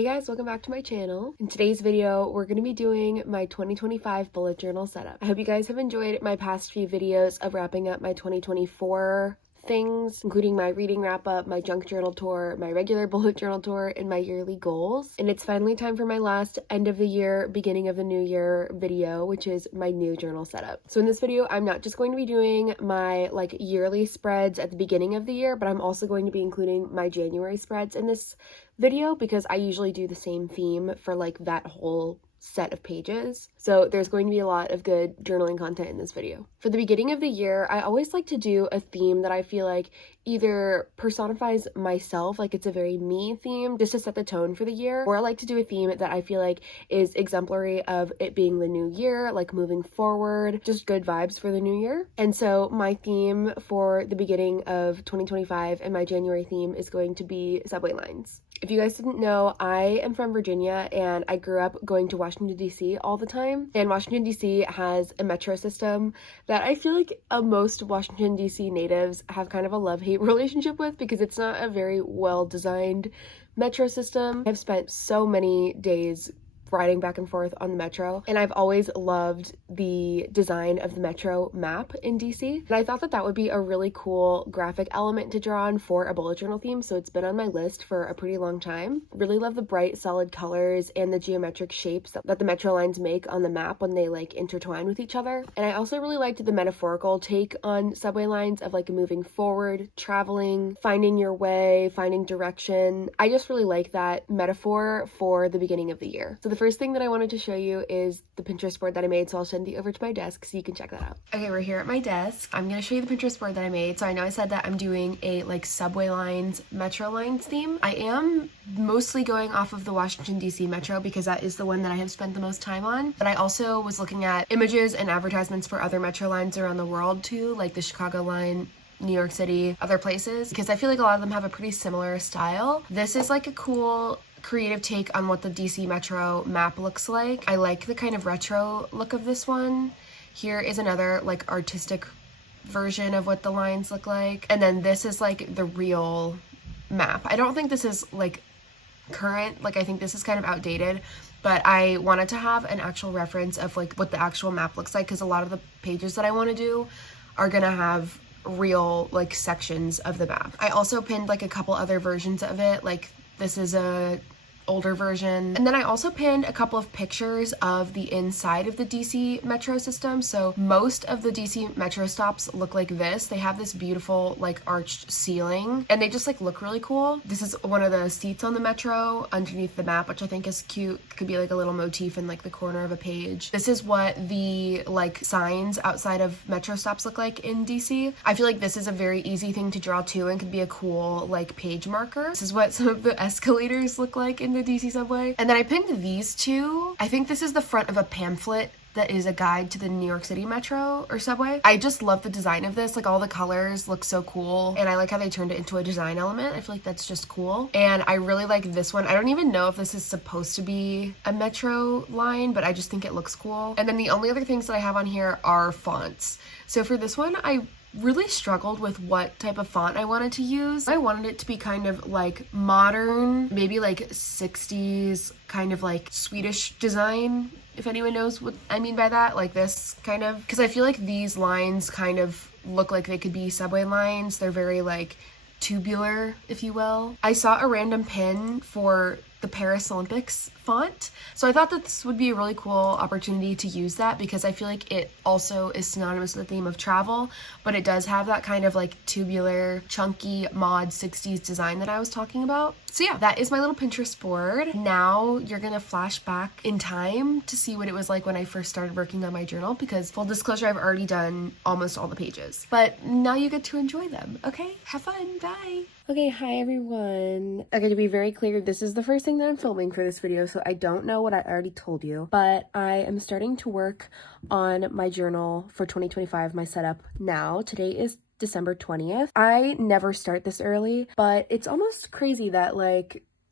Hey guys, welcome back to my channel. In today's video, we're going to be doing my 2025 bullet journal setup. I hope you guys have enjoyed my past few videos of wrapping up my 2024 things, including my reading wrap up, my junk journal tour, my regular bullet journal tour, and my yearly goals. And it's finally time for my last end of the year, beginning of the new year video, which is my new journal setup. So in this video, I'm not just going to be doing my yearly spreads at the beginning of the year, but I'm also going to be including my January spreads in this video because I usually do the same theme for that whole set of pages. So there's going to be a lot of good journaling content in this video. For the beginning of the year, I always like to do a theme that I feel like either personifies myself, like it's a very me theme just to set the tone for the year, or I like to do a theme that I feel like is exemplary of it being the new year, like moving forward, just good vibes for the new year. And so my theme for the beginning of 2025 and my January theme is going to be subway lines. If you guys didn't know, I am from Virginia and I grew up going to Washington, D.C. all the time. And Washington, D.C. has a metro system that I feel like most Washington, D.C. natives have kind of a love-hate relationship with because it's not a very well-designed metro system. I've spent so many days riding back and forth on the metro, and I've always loved the design of the metro map in DC, and I thought that that would be a really cool graphic element to draw on for a bullet journal theme, so it's been on my list for a pretty long time. Really love the bright solid colors and the geometric shapes that the metro lines make on the map when they intertwine with each other. And I also really liked the metaphorical take on subway lines of moving forward, traveling, finding your way, finding direction. I just really like that metaphor for the beginning of the year. So the first thing that I wanted to show you is the Pinterest board that I made, so I'll send you over to my desk so you can check that out. Okay, we're here at my desk. I'm gonna show you the Pinterest board that I made. So I know I said that I'm doing a subway lines, metro lines theme. I am mostly going off of the Washington, D.C. metro because that is the one that I have spent the most time on. But I also was looking at images and advertisements for other metro lines around the world too, like the Chicago line, New York City, other places, because I feel like a lot of them have a pretty similar style. This is a cool creative take on what the DC Metro map looks like. I like the kind of retro look of this one. Here is another artistic version of what the lines look like. And then this is the real map. I don't think this is current, I think this is kind of outdated, but I wanted to have an actual reference of what the actual map looks like because a lot of the pages that I want to do are gonna have real sections of the map. I also pinned a couple other versions of it, this is a older version. And then I also pinned a couple of pictures of the inside of the DC metro system. So most of the DC metro stops look like this. They have this beautiful arched ceiling and they just look really cool. This is one of the seats on the metro underneath the map, which I think is cute. Could be a little motif in the corner of a page. This is what the signs outside of metro stops look like in DC. I feel like this is a very easy thing to draw too and could be a cool page marker. This is what some of the escalators look like in the DC subway. And then I pinned these two. I think this is the front of a pamphlet that is a guide to the New York City metro or subway. I just love the design of this. All the colors look so cool and I like how they turned it into a design element. I feel like that's just cool. And I really like this one. I don't even know if this is supposed to be a metro line, but I just think it looks cool. And then the only other things that I have on here are fonts. So for this one, I really struggled with what type of font I wanted to use. I wanted it to be kind of modern, maybe 60s, kind of Swedish design, if anyone knows what I mean by that, this kind of, because I feel like these lines kind of look like they could be subway lines. They're very tubular, if you will. I saw a random pin for the Paris Olympics font, so I thought that this would be a really cool opportunity to use that because I feel like it also is synonymous with the theme of travel, but it does have that kind of tubular, chunky mod 60s design that I was talking about. So yeah, that is my little Pinterest board. Now you're gonna flash back in time to see what it was like when I first started working on my journal because full disclosure, I've already done almost all the pages, but now you get to enjoy them. Okay, have fun, bye. Okay, hi everyone. Okay, to be very clear, this is the first thing that I'm filming for this video, so I don't know what I already told you, but I am starting to work on my journal for 2025, my setup now. Today is December 20th. I never start this early, but it's almost crazy that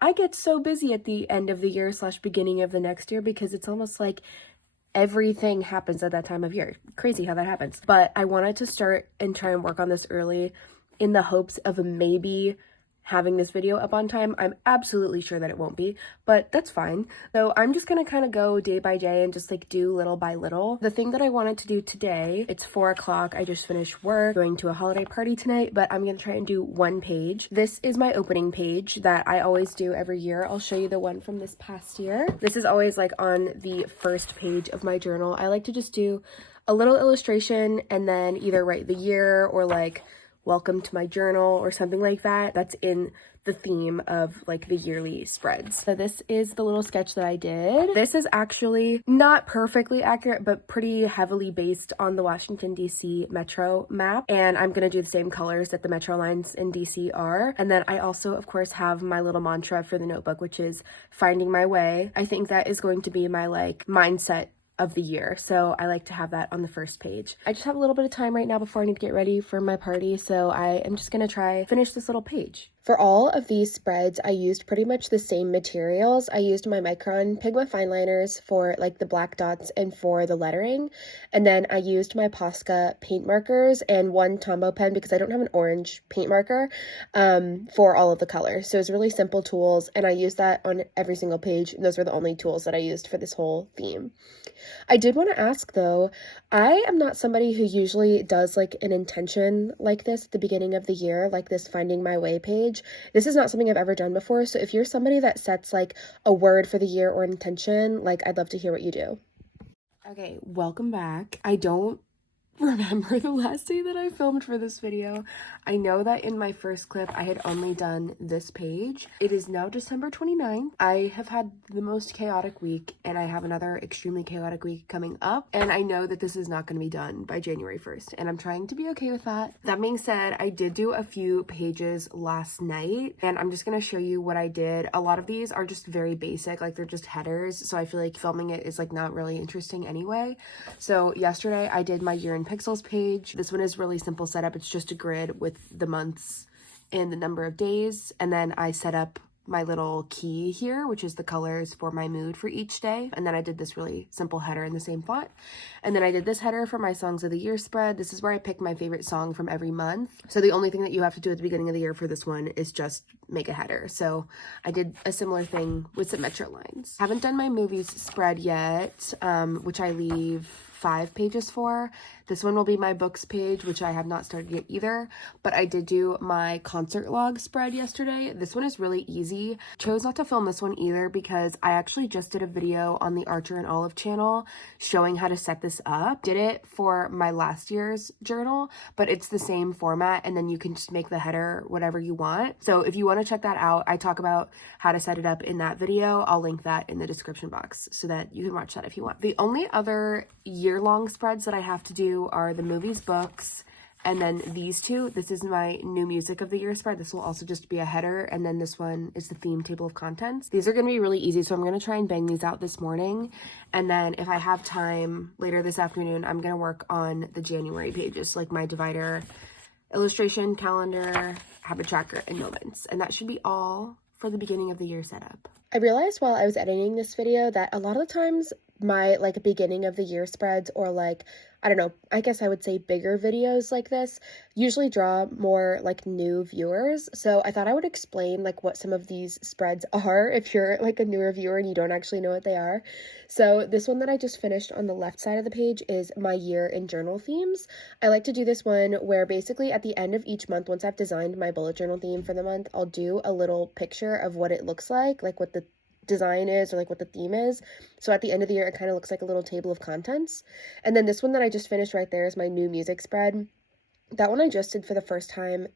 I get so busy at the end of the year / beginning of the next year because it's almost everything happens at that time of year. Crazy how that happens. But I wanted to start and try and work on this early in the hopes of maybe having this video up on time. I'm absolutely sure that it won't be, but that's fine. So I'm just gonna kind of go day by day and just like do little by little. The thing that I wanted to do today, it's 4 o'clock. I just finished work, going to a holiday party tonight, but I'm gonna try and do one page. This is my opening page that I always do every year. I'll show you the one from this past year. This is always like on the first page of my journal. I like to just do a little illustration and then either write the year or like welcome to my journal or something like that. That's in the theme of like the yearly spreads. So this is the little sketch that I did. This is actually not perfectly accurate, but pretty heavily based on the Washington, DC metro map. And I'm gonna do the same colors that the metro lines in DC are. And then I also, of course, have my little mantra for the notebook, which is finding my way. I think that is going to be my like mindset of the year. So I like to have that on the first page. I just have a little bit of time right now before I need to get ready for my party. So I am just gonna try finish this little page. For all of these spreads, I used pretty much the same materials. I used my Micron Pigma fine liners for like the black dots and for the lettering. And then I used my Posca paint markers and one Tombow pen because I don't have an orange paint marker for all of the colors. So it's really simple tools and I used that on every single page. And those were the only tools that I used for this whole theme. I did want to ask though, I am not somebody who usually does like an intention like this at the beginning of the year, like this finding my way page. This is not something I've ever done before. So if you're somebody that sets like a word for the year or an intention, like I'd love to hear what you do. Okay, welcome back. I don't remember the last day that I filmed for this video. I know that in my first clip I had only done this page. It is now December 29th. I have had the most chaotic week and I have another extremely chaotic week coming up, and I know that this is not going to be done by January 1st, and I'm trying to be okay with that. That being said, I did do a few pages last night and I'm just going to show you what I did. A lot of these are just very basic, like they're just headers, so I feel like filming it is like not really interesting anyway. So yesterday I did my year in pixels page. This one is really simple setup. It's just a grid with the months and the number of days, and then I set up my little key here, which is the colors for my mood for each day. And then I did this really simple header in the same font. And then I did this header for my songs of the year spread. This is where I pick my favorite song from every month. So the only thing that you have to do at the beginning of the year for this one is just make a header. So I did a similar thing with some metro lines. Haven't done my movies spread yet, which I leave 5 pages for. This one will be my books page, which I have not started yet either, but I did do my concert log spread yesterday. This one is really easy. Chose not to film this one either because I actually just did a video on the Archer and Olive channel showing how to set this up. Did it for my last year's journal, but it's the same format and then you can just make the header whatever you want. So if you want to check that out, I talk about how to set it up in that video. I'll link that in the description box so that you can watch that if you want. The only other year-long spreads that I have to do are the movies, books, and then these two. This is my new music of the year spread. This will also just be a header, and then this one is the theme table of contents. These are going to be really easy, so I'm going to try and bang these out this morning, and then if I have time later this afternoon, I'm going to work on the January pages, like my divider, illustration, calendar, habit tracker, and moments, and that should be all for the beginning of the year setup. I realized while I was editing this video that a lot of the times my like beginning of the year spreads, or like, I don't know, I guess I would say bigger videos like this usually draw more like new viewers. So I thought I would explain like what some of these spreads are if you're like a newer viewer and you don't actually know what they are. So this one that I just finished on the left side of the page is my year in journal themes. I like to do this one where basically at the end of each month, once I've designed my bullet journal theme for the month, I'll do a little picture of what it looks like what the design is or like what the theme is. So at the end of the year, it kind of looks like a little table of contents. And then this one that I just finished right there is my new music spread. That one I just did for the first time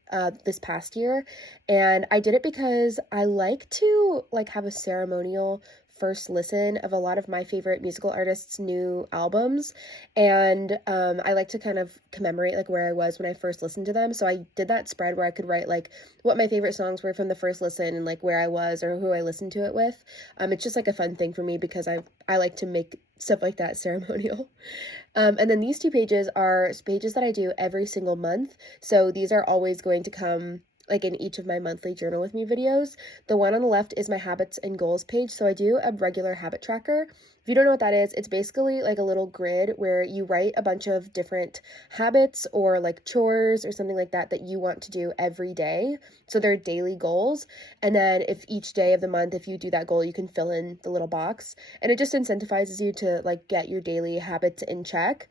this past year, and I did it because I like to like have a ceremonial first listen of a lot of my favorite musical artists' new albums, and I like to kind of commemorate like where I was when I first listened to them. So I did that spread where I could write like what my favorite songs were from the first listen and like where I was or who I listened to it with. It's just like a fun thing for me because I like to make stuff like that ceremonial. And then these two pages are pages that I do every single month. So these are always going to come like in each of my monthly journal with me videos. The one on the left is my habits and goals page. So I do a regular habit tracker. If you don't know what that is, it's basically like a little grid where you write a bunch of different habits or like chores or something like that that you want to do every day. So they're daily goals. And then if each day of the month, if you do that goal, you can fill in the little box. And it just incentivizes you to like get your daily habits in check.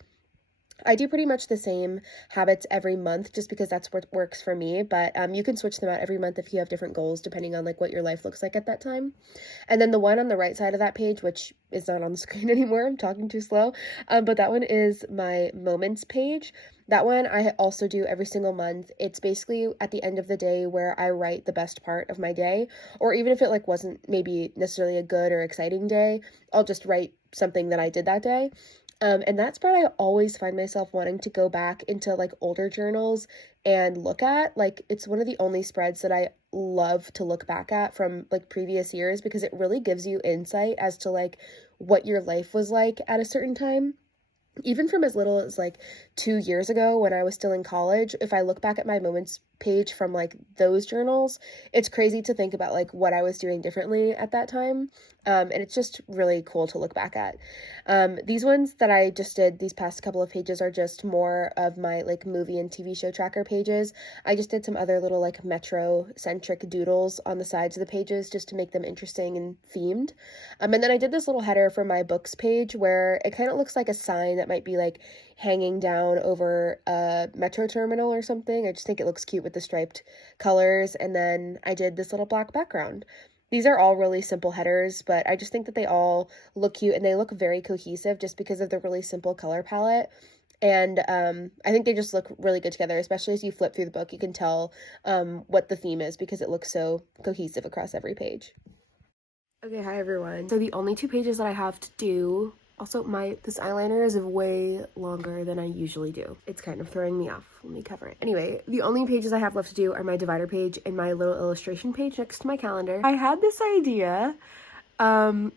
I do pretty much the same habits every month just because that's what works for me, but you can switch them out every month if you have different goals depending on like what your life looks like at that time. And then the one on the right side of that page, which is not on the screen anymore, I'm talking too slow, but that one is my moments page. That one I also do every single month. It's basically at the end of the day where I write the best part of my day, or even if it like wasn't maybe necessarily a good or exciting day, I'll just write something that I did that day. And that spread I always find myself wanting to go back into like older journals and look at. Like it's one of the only spreads that I love to look back at from like previous years because it really gives you insight as to like what your life was like at a certain time. Even from as little as like 2 years ago when I was still in college, if I look back at my moments page from like those journals, it's crazy to think about like what I was doing differently at that time. And it's just really cool to look back at. These ones that I just did, these past couple of pages are just more of my like movie and TV show tracker pages. I just did some other little like metro-centric doodles on the sides of the pages just to make them interesting and themed. And then I did this little header for my books page where it kind of looks like a sign that might be like hanging down over a metro terminal or something. I just think it looks cute with the striped colors. And then I did this little black background. These are all really simple headers, but I just think that they all look cute and they look very cohesive just because of the really simple color palette. And I think they just look really good together, especially as you flip through the book. You can tell what the theme is because it looks so cohesive across every page. Okay, hi everyone. So the only 2 pages that I have to do, also this eyeliner is way longer than I usually do. It's kind of throwing me off. Let me cover it. Anyway, the only pages I have left to do are my divider page and my little illustration page next to my calendar. I had this idea,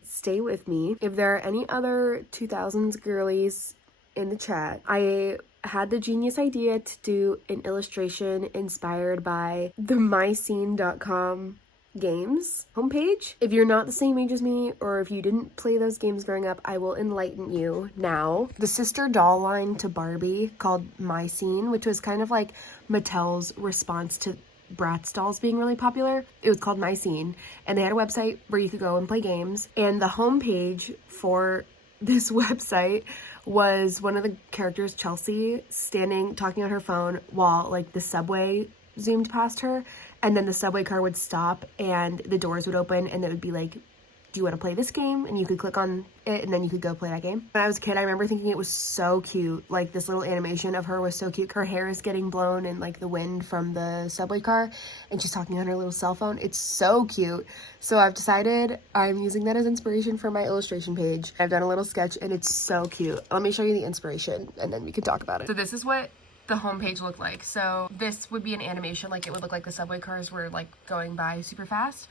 stay with me. If there are any other 2000s girlies in the chat, I had the genius idea to do an illustration inspired by the myscene.com games homepage. If you're not the same age as me, or if you didn't play those games growing up, I will enlighten you now. The sister doll line to Barbie called My Scene, which was kind of like Mattel's response to Bratz dolls being really popular. It was called My Scene, and they had a website where you could go and play games, and the homepage for this website was one of the characters, Chelsea, standing talking on her phone while like the subway zoomed past her, and then the subway car would stop and the doors would open and it would be like, do you want to play this game? And you could click on it and then you could go play that game. When I was a kid, I remember thinking it was so cute. Like this little animation of her was so cute. Her hair is getting blown in like the wind from the subway car and she's talking on her little cell phone. It's so cute. So I've decided I'm using that as inspiration for my illustration page. I've done a little sketch and it's so cute. Let me show you the inspiration and then we can talk about it. So this is what the homepage looked like. So this would be an animation, like it would look like the subway cars were like going by super fast,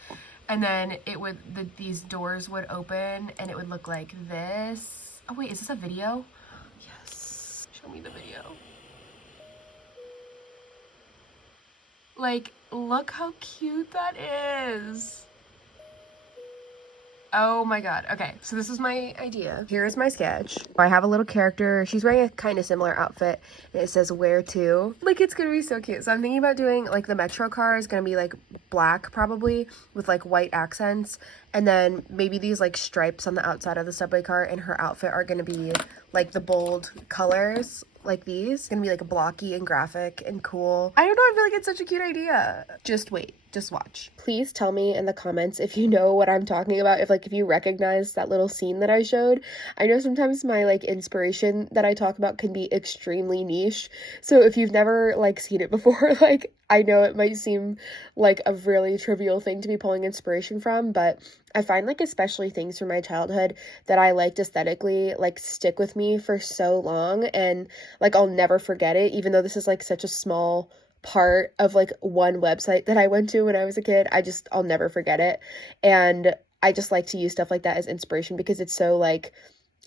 and then it would these doors would open and it would look like this. Oh wait, is this a video? Yes, show me the video. Like, look how cute that is. Oh my god. Okay, so this is my idea. Here is my sketch. I have a little character. She's wearing a kind of similar outfit, and it says where to. Like, it's gonna be so cute. So I'm thinking about doing, like, the metro car is gonna be, like, black, probably, with, like, white accents. And then maybe these, like, stripes on the outside of the subway car and her outfit are gonna be, like, the bold colors, like these. It's gonna be, like, blocky and graphic and cool. I don't know, I feel like it's such a cute idea. Just wait. Just watch. Please tell me in the comments if you know what I'm talking about, if you recognize that little scene that I showed. I know sometimes my like inspiration that I talk about can be extremely niche. So if you've never like seen it before, like I know it might seem like a really trivial thing to be pulling inspiration from, but I find like especially things from my childhood that I liked aesthetically like stick with me for so long, and like I'll never forget it, even though this is like such a small part of like one website that I went to when I was a kid. I'll never forget it. And I just like to use stuff like that as inspiration because it's so like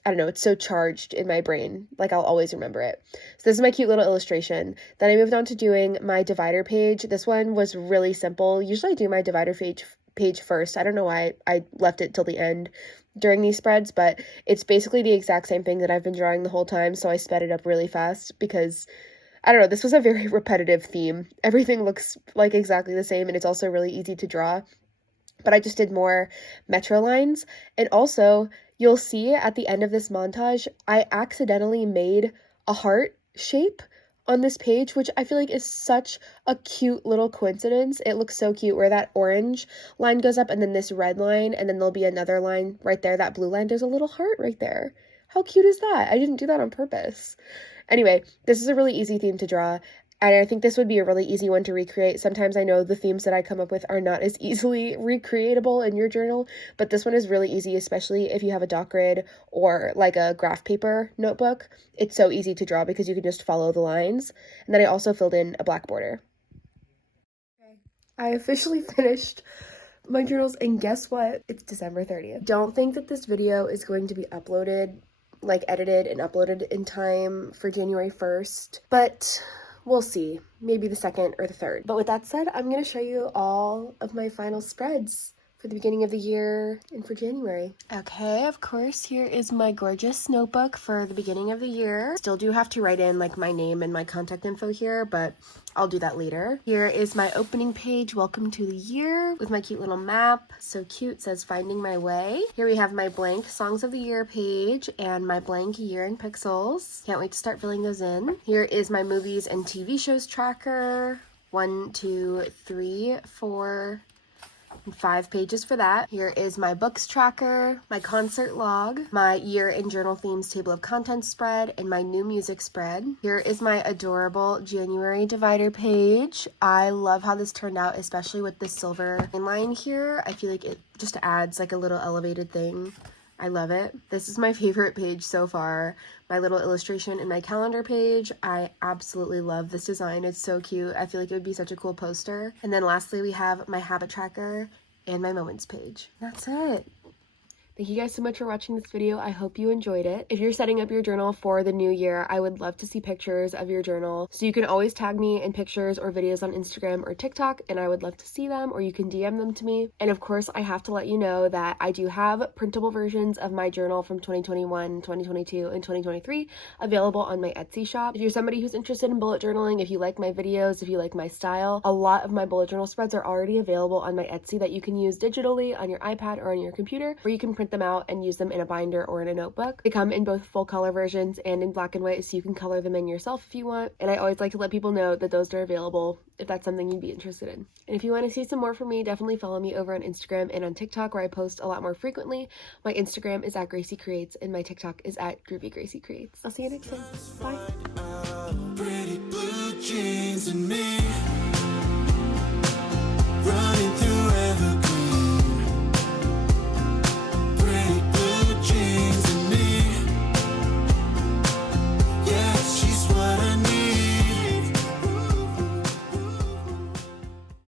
I don't know, it's so charged in my brain. Like, I'll always remember it. So this is my cute little illustration. Then I moved on to doing my divider page. This one was really simple. Usually I do my divider page first. I don't know why I left it till the end during these spreads, but it's basically the exact same thing that I've been drawing the whole time, so I sped it up really fast because, I don't know, this was a very repetitive theme. Everything looks like exactly the same, and it's also really easy to draw. But I just did more metro lines. And also, you'll see at the end of this montage, I accidentally made a heart shape on this page, which I feel like is such a cute little coincidence. It looks so cute where that orange line goes up and then this red line, and then there'll be another line right there, that blue line. There's a little heart right there. How cute is that? I didn't do that on purpose. Anyway, this is a really easy theme to draw. And I think this would be a really easy one to recreate. Sometimes I know the themes that I come up with are not as easily recreatable in your journal, but this one is really easy, especially if you have a dot grid or like a graph paper notebook. It's so easy to draw because you can just follow the lines. And then I also filled in a black border. Okay. I officially finished my journals, and guess what? It's December 30th. Don't think that this video is going to be uploaded, like edited and uploaded in time for January 1st, but we'll see, maybe the 2nd or the 3rd. But with that said, I'm going to show you all of my final spreads for the beginning of the year and for January. Okay, of course, here is my gorgeous notebook for the beginning of the year. Still do have to write in like my name and my contact info here, but I'll do that later. Here is my opening page, welcome to the year, with my cute little map. So cute, says finding my way. Here we have my blank songs of the year page and my blank year in pixels. Can't wait to start filling those in. Here is my movies and TV shows tracker. 1, 2, 3, 4, and 5 pages for that. Here is my books tracker, my concert log, my year and journal themes table of contents spread, and my new music spread. Here is my adorable January divider page. I love how this turned out, especially with this silver line here. I feel like it just adds like a little elevated thing. I love it. This is my favorite page so far. My little illustration in my calendar page. I absolutely love this design. It's so cute. I feel like it would be such a cool poster. And then lastly, we have my habit tracker and my moments page. That's it. Thank you guys so much for watching this video. I hope you enjoyed it. If you're setting up your journal for the new year, I would love to see pictures of your journal. So you can always tag me in pictures or videos on Instagram or TikTok, and I would love to see them, or you can DM them to me. And of course, I have to let you know that I do have printable versions of my journal from 2021, 2022, and 2023 available on my Etsy shop. If you're somebody who's interested in bullet journaling, if you like my videos, if you like my style, a lot of my bullet journal spreads are already available on my Etsy that you can use digitally on your iPad or on your computer, or you can print them out and use them in a binder or in a notebook. They come in both full color versions and in black and white, so you can color them in yourself if you want. And I always like to let people know that those are available if that's something you'd be interested in. And if you want to see some more from me, definitely follow me over on Instagram and on TikTok, where I post a lot more frequently. My Instagram is at graciecreates and my TikTok is at graciecreates. I'll see you next time. Bye.